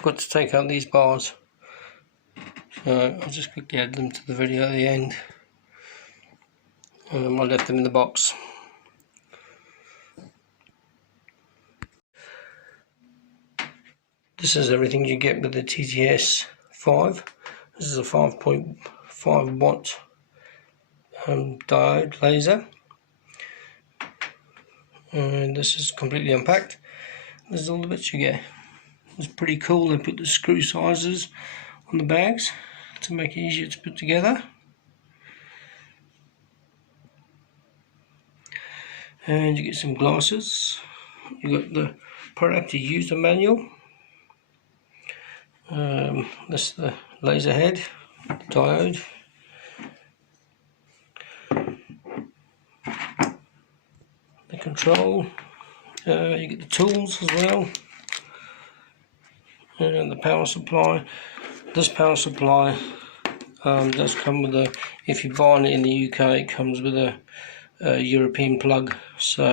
forgot to take out these bars, so I'll just quickly add them to the video at the end. I left them in the box. This is everything you get with the TTS5. This is a 5.5 watt diode laser, and this is completely unpacked. This is all the bits you get. It's pretty cool. They put the screw sizes on the bags to make it easier to put together. And you get some glasses. You got the product user manual. That's the laser head, the diode. The control. You get the tools as well. And the power supply. This power supply does come with a, if you buy it in the UK, it comes with a European plug, so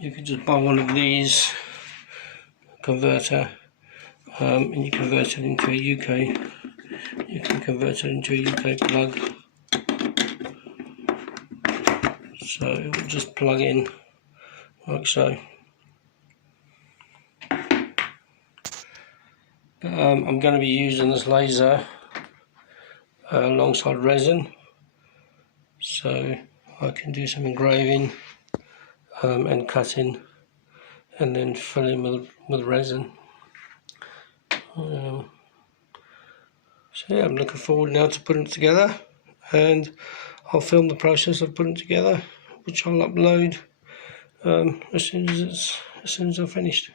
you can just buy one of these converter and you convert it into a UK. You can convert it into a UK plug, so it will just plug in like so. But I'm going to be using this laser alongside resin, so I can do some engraving and cutting, and then filling with resin. So yeah, I'm looking forward now to putting it together, and I'll film the process of putting it together, which I'll upload as soon as I've finished.